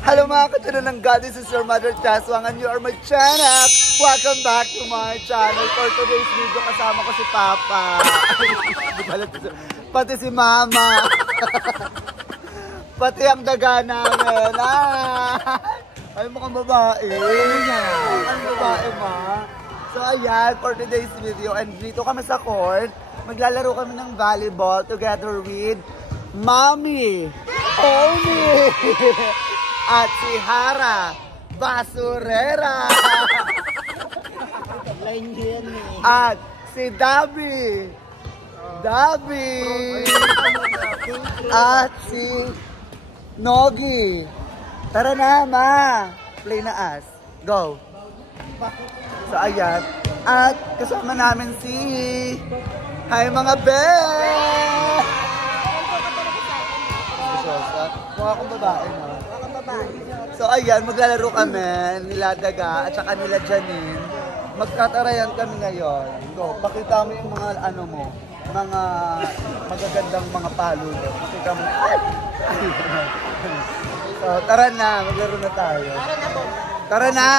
Hello mga katunan ng God, this is your mother Chaswang and you are my channel. Welcome back to my channel. For today's video, kasama ko si Papa. Pati si Mama. Pati ang daga namin. Ay, mukhang babae. Mukhang babae, ma. So ayan, for today's video, and dito kami sa court. Maglalaro kami ng volleyball together with Mommy, Omi, at si Hara Basurera, at si Dabi, at si Nogi. Tara na, ma. Play na as. Go. So ayan, at kasama namin si hi mga be! Mukha akong babae, no? So ayan, maglalaro kami nila Daga at saka nila Janine. Magtatarayan kami ngayon. Go, pakita mo yung mga ano mo, mga magagandang mga palo. Pakita mo. So tara na, maglaro na tayo. Tara na!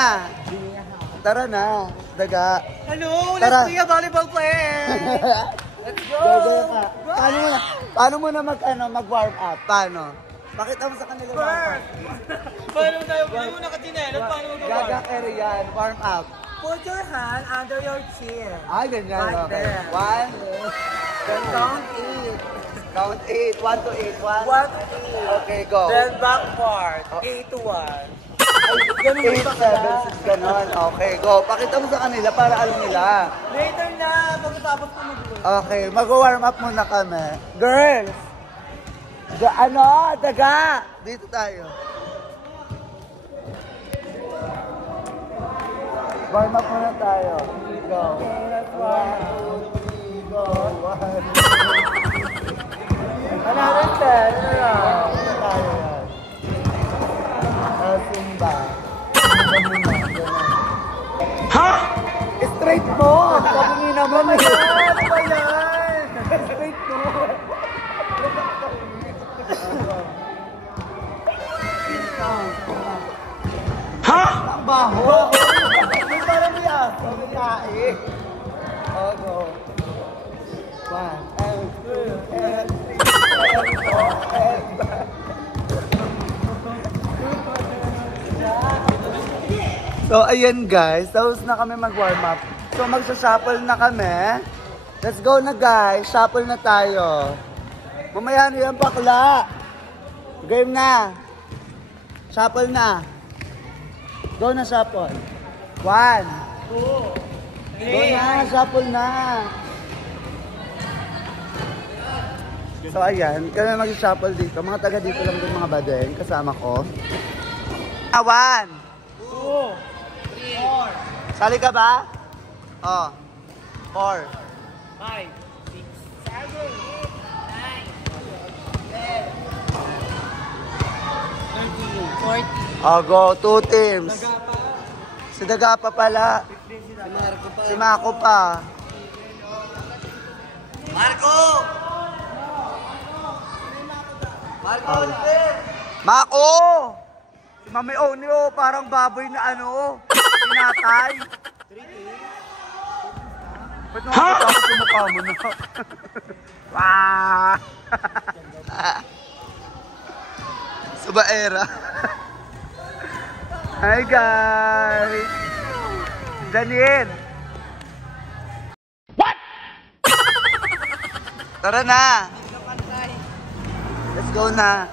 Tara na, Daga. Hello, let's be a volleyball player. Let's go. Paano mo na mag-warm up? Paano? Pakita mo sa kanila. First. Paano tayo? Paano mo nakatinelo? Paano mo warm up? Gaga Arian, warm up. Put your hand under your chin. Ay, ganyan. Right Okay. there. 1. Then count 8. Count 8. 1 to 8. 1 to 8. Okay, go. Then backward. 8 to 1. 8, 7, 6, ganon. Okay, go. Pakita mo sa kanila para alam nila. Later na, pagkatapos ko mag-play. Okay, mag-warm up muna kami. Girls! Daga! Dito tayo. Warm up muna tayo. Go. Okay, let's warm up. 1, 2, 3, go. 1. Another 10. Muna tayo yan. Simba. Ha? Straight mo! Kabungi naman eh. Ano ba yan? Straight mo. Ha? Ang baho. May parang yan. Sabi kae. Go. 1, 2, 3, So, ayan guys. Tapos na kami mag-warm up. So, magsashuffle na kami. Let's go na guys. Shuffle na tayo. Mamaya na yan, bakla. Game na. Shuffle na. Go na, shuffle. 1. 2. Go na, shuffle na. So, ayan. Kami mag-shuffle dito. Mga taga dito lang din mga badeng. Kasama ko. 1. 2. 4. Sali ka ba? Oh. 4. 5. 6. 7. 8. 9. 10. 40. Oh, go. 2 teams. Si Daga pa pala. Si Marco pa. Marco! Marco! Mako! Si Mami Oni, oh, parang baboy na ano, tinatay. Ba't nakakita ako sa mukha mo na? Wah! Subaera. Hi guys! Janine! What? Tara na! Let's go na!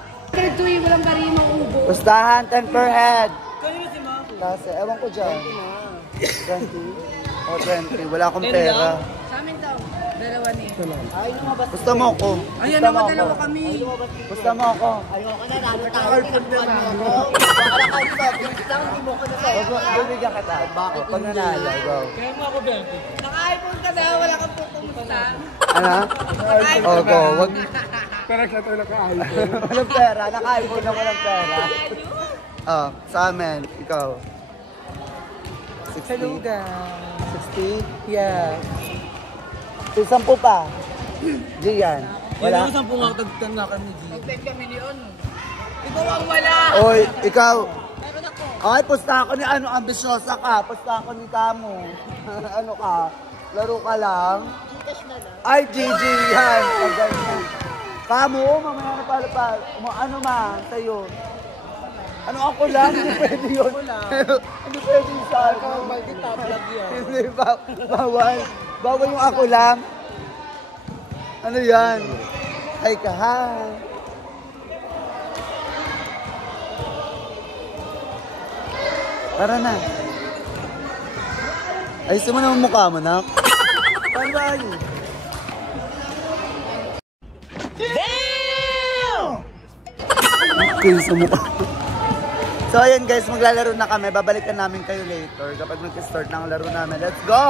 Walang bari maubo. Pustahan, 10 per head. Kanina si Marco. Kasi, ewan ko dyan. 20? O, 20. Wala akong pera. Sa amin daw. Dalawa niya. Gusto mo ako. Ayan naman, dalawa kami. Gusto mo ako. Ayoko na, lalo tayo. Pinagpuan mo ako. Baka nakalimutan. Lang, hindi mo ko na sa'yo. Bibigyan kita. Bakit? Pag nanalo, go. Kaya mo ako, Benti. Naka-iPhone ka daw, wala kang pupumusta. Ano? O, go. Wag. Pero siya tayo naka-iPhone. Walang pera. Naka-iPhone na walang pera. Oh, sa amin. Ikaw. 60? Hello, guys. 60? Yeah. So, 10 pa. Gian. Wala. Wala. Yan ang 10 nga tagtan na kami, G. Nag-10 kami ni On. Ikaw ang wala. Oy, ikaw. Ay, pusta ako ni ano, ambisyosa ka. Pusta ako ni Kamo. Ano ka? Laro ka lang? Ay, GG yan. Pagganyan. Kamo, mamaya na pala pa. Ano ma, sa'yo? Ano ako lang? Hindi pwede yun. Hindi pwede yung sa ako. Hindi, bawal. Bawal yung ako lang. Ano yan? Ay ka ha. Tara na. Ayusin mo naman mukha mo, nak. Paano ba yun? Okay, sa mukha. So ayan guys, maglalaro na kami. Babalikan namin kayo later kapag nag-start ng laro namin. Let's go!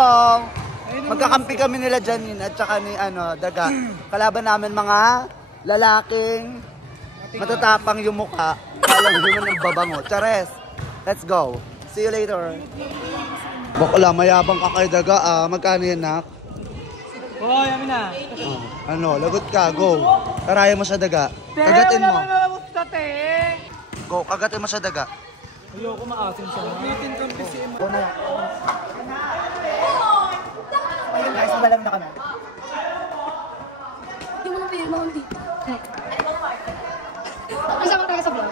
Magkakampi kami nila Janine at saka ni Daga. Kalaban namin mga lalaking matatapang yung mukha. Alam mo naman ng babango. Chares! Let's go! See you later! Bakla, mayabang ka kay Daga Magkano yan, nak? Oo, yamin na. Lagot ka, go! Karaya mo sa Daga. Kagatin mo. Go, kagatin mo sa Daga. Ayoko maasin siya. Ulitin ko kasi mo. Ayun guys, mabalang na kami. Hindi mo nang pinag mga dito. Kasama tayo sa vlog.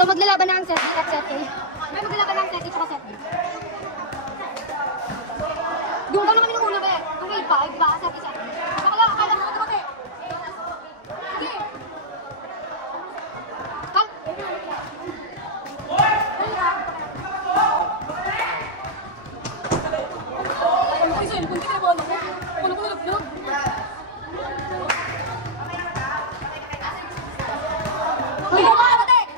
So maglalaban na ang set B at set A. May maglalaban na ang set A at set B. Yung ka naman yung una ba eh? Yung grade 5, diba? Set A, set B. Akala mo ito kasi. Sige. Ay, sa'yo, kung di ka na ba ano ko? Ano ko nalaglag? Uy, mga kapatid!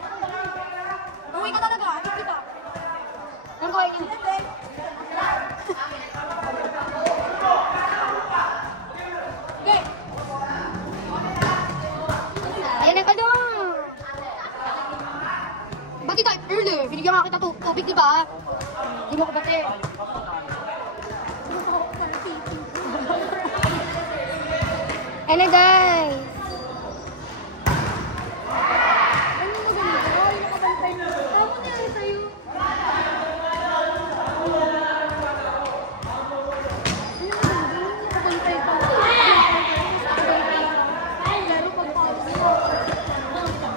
Uwi ka talaga, atik kita. Ano kayo yun? Okay. Ayan na ka doon. Ba't ito early? Binigyan nga kita tubig, di ba? Hindi mo ko bate. Ayan na guys.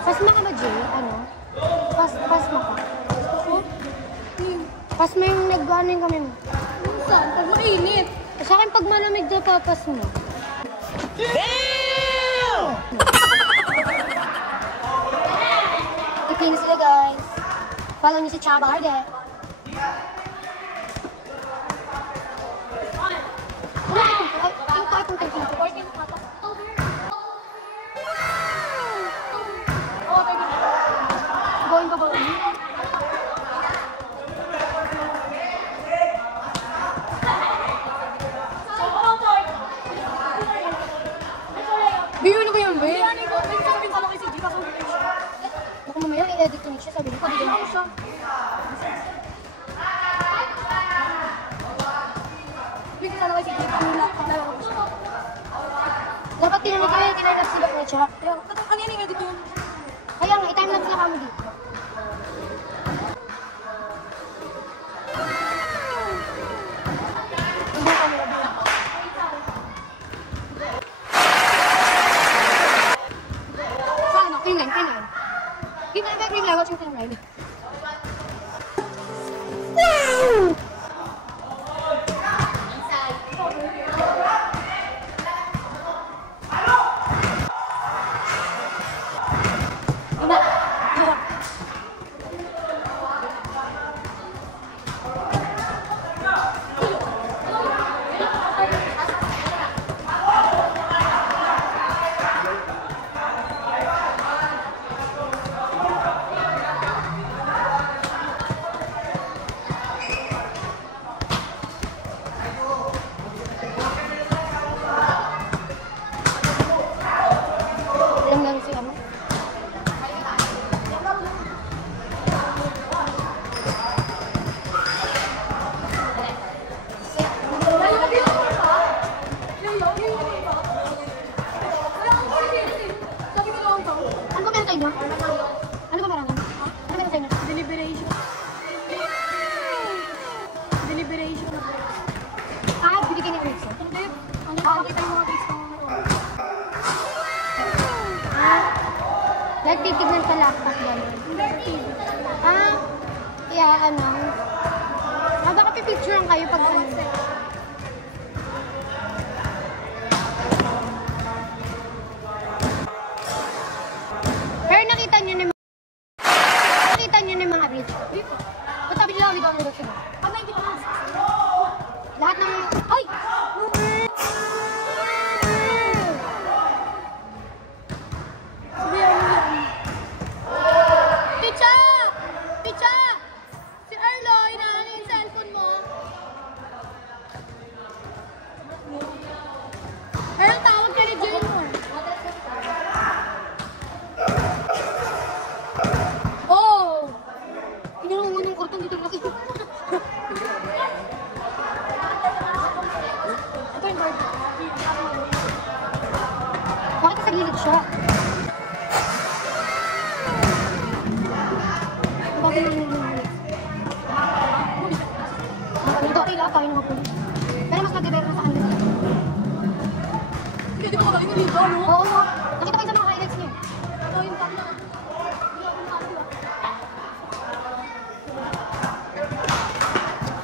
Pasma ka ba, Jay? Ano? Pasma ka? Pasma yung nag-ano yung kami mo. Saan? Pag mainit. Sa akin, pag malamig na papas mo. Damn! Ipinis sila, guys. Follow niyo si Chaba Arde. Going ka ba ulit? Biyo na ba yun, Bay? Baka mamaya i-edit ko niya siya. Sabi ko, bigyan ako siya. Bigyan talaga si Jeep. Dapat tinanap sila ko siya. Ano yan yung edit yun? Kaya nga, i-time lang sila kami dito. Saan? Kailan? Kailan ba yung watching time ride? Wow! inyo? Ano ba marami? Ano ba sa inyo? Deliberation. Deliberation. Ah, bibigyan ni Rich. Hindi. Ang nakakita yung mga gigs ng Nagtitignan sa laptop gano'n. Ah, kaya ano? Ah, baka pipicturean kayo pag ano. Pero nakita nyo na mga bridge. Ba't sabi nila ulit ako nila sila? Lahat ng... Ay! Picha! Picha! Si Arlo, inaano yung cellphone mo? Anong tawag ka ni Jane mo? Oh! Inanong mo ng kurtong dito laki. Ito yung bird. Bakit sa gilid siya? Bakit naman yung gilid? Ito, ila tayo ng pulis. Pero mas mag-deliver na sa kanila. Hindi mo kagaling yung dito, no? Oo nga. Nakita ko yun sa mga highlights niya. Ito yung tag na.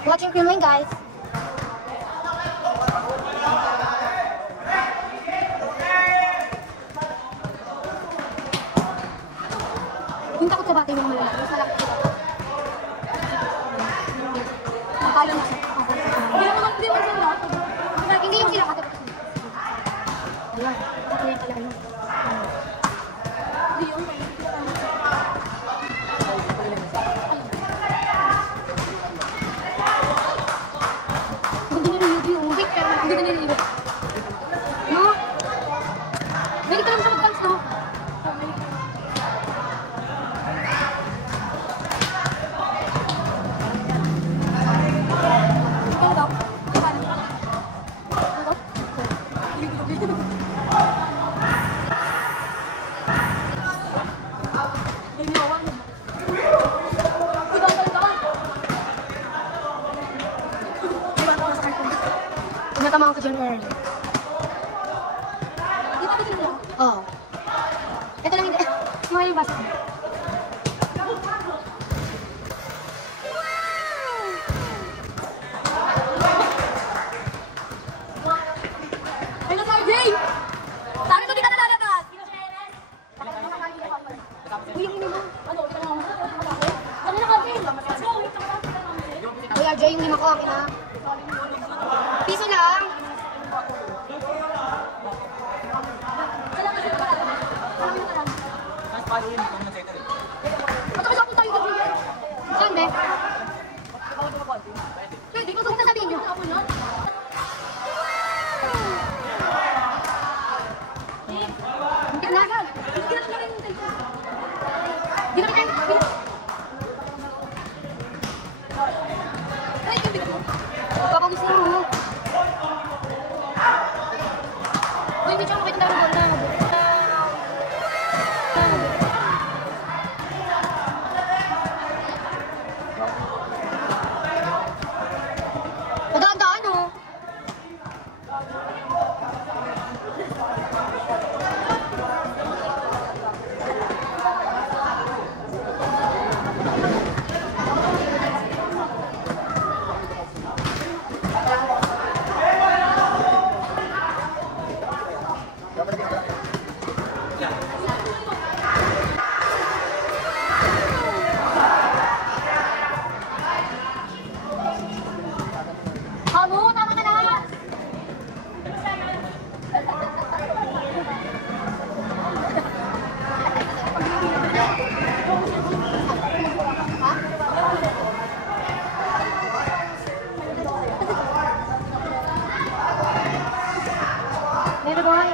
Watch your film guys. Yung takot sa batay ng malalaki. Mas malaki sila. Nakalo na siya. Hindi naman sila. Hindi yung sila katakot. Ayan. Ito yung pala yun. Hindi yung Hindi nililip yung wait, pero hindi na nililip. No? May ka lang sa mag-pants, no? Ano daw? Ano daw? Ginawan mo. Ibang talaga. Ibang ako sa cartoon. Tinatamaan ko dyan early. Di ba bitin mo? Oo. Ito lang hindi. Mga yung basa ko. Ay, nasa Jane! Sabi ko di ka nalalakas! Uy, yung ino mo. Ano, kita mo? Ano na kasi? Let's go! Kuya Jay, yung lima ko akin ha. Piso lang. Matapos tayo dito. Saan, be? Pwede ko kung sasabihin nyo. Hindi na. Di na kayo. Papabus na mo. Uy, hindi siya makita tayo ng bola. Madaan-daan, oh. Amo, tama ka na! Meron boy.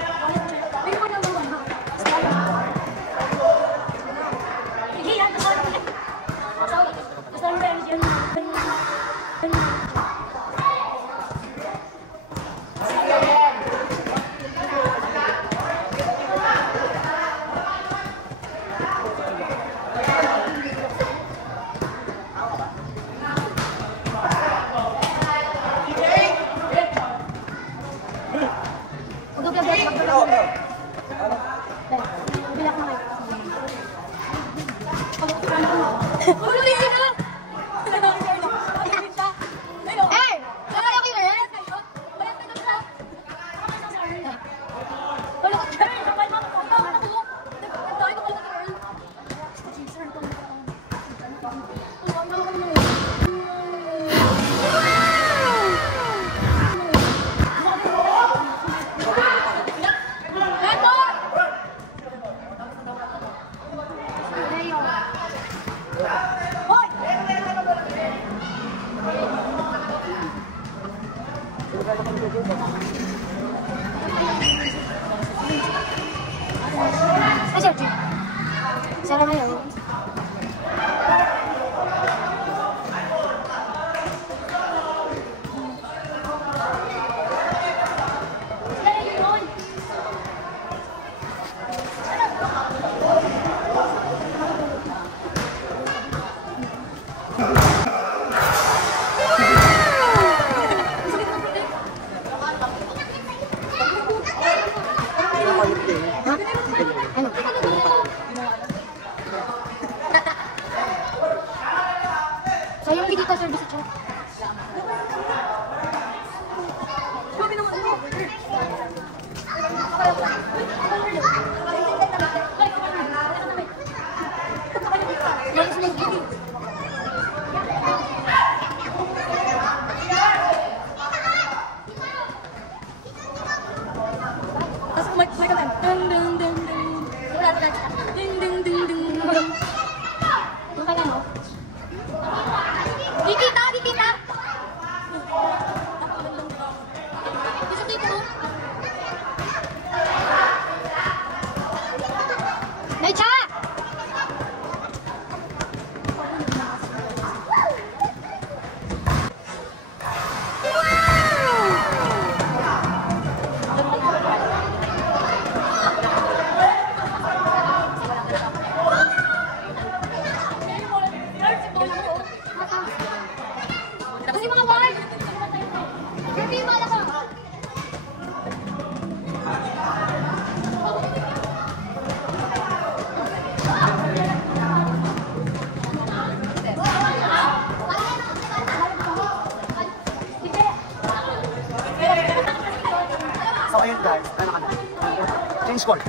Sarah ngayon. Ano? Sayang hindi dito service siya. So ayun guys, ano ka na? Change score.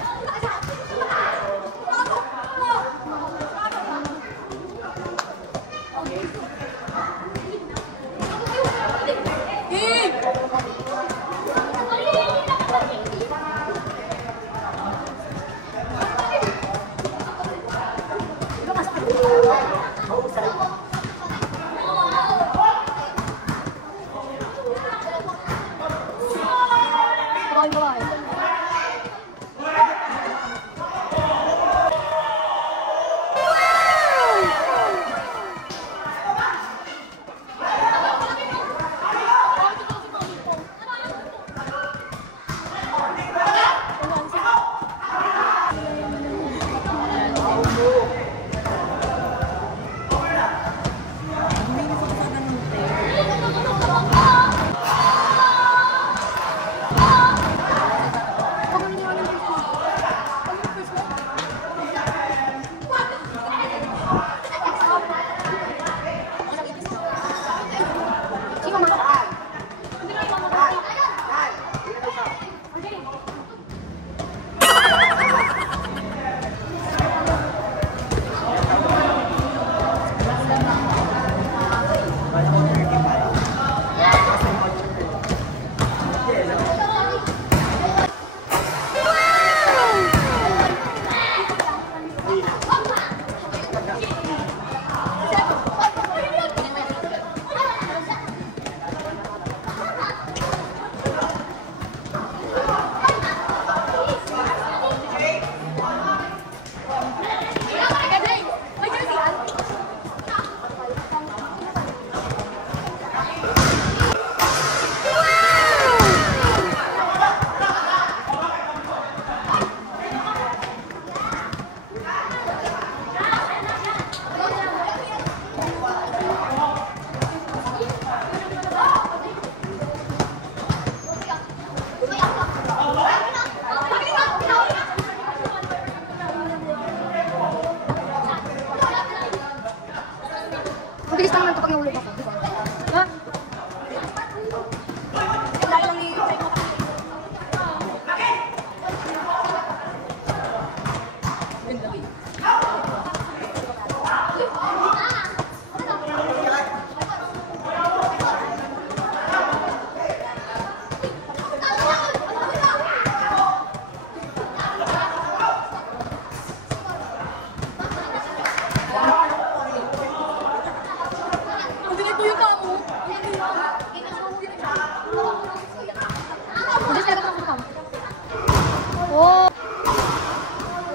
Oh!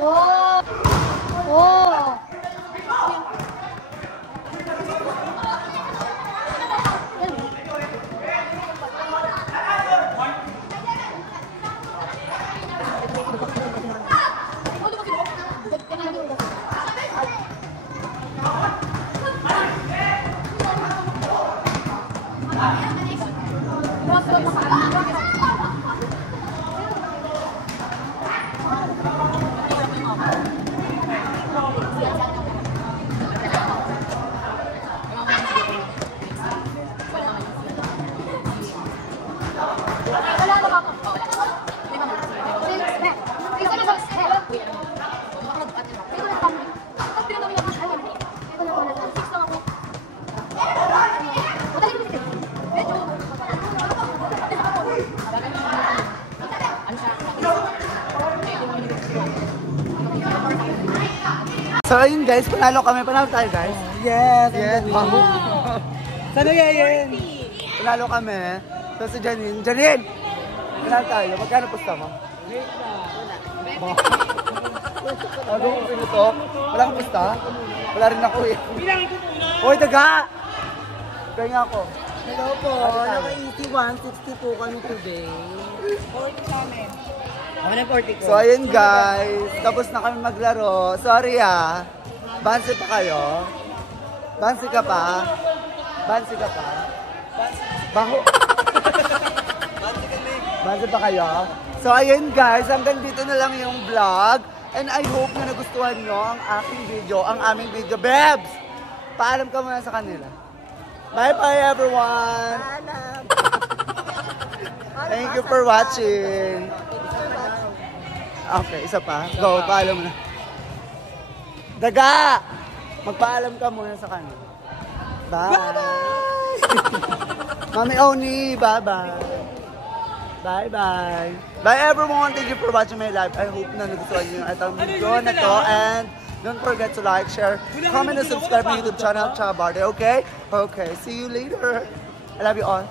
Oh! Oh! So ayun guys, panalo kami. Panalo tayo guys. Yes. Yes. Sana yayin? Panalo kami. So si Janine. Janine! Panalo tayo. Magkano pusta mo? Ano kung pinutok? Wala kang pusta? Wala rin ako eh. Uy, daga! Kaya nga ako. Hello po. Naka-80, 162 kami today. 40 kami. Ako na 40 ko. So ayun guys, tapos na kami maglaro. Sorry ah. Bansi pa kayo? Bansi ka pa? Bansi ka pa? Baho. Bansi pa kayo? So ayun guys, hanggang dito na lang yung vlog. And I hope na nagustuhan nyo ang aking video, ang aming video. Bebs! Paalam ka muna sa kanila. Bye-bye everyone! Thank you for watching. Okay, isa pa. Go, paalam mo na. Daga! Magpaalam ka muna sa kanila. Bye! Mami Oni, bye-bye. Bye-bye. Bye everyone. Thank you for watching my live. I hope na nagustuhan nyo yung atang video na to. And don't forget to like, share, comment, and subscribe my YouTube channel, Chabarde. Okay? Okay. See you later. I love you all.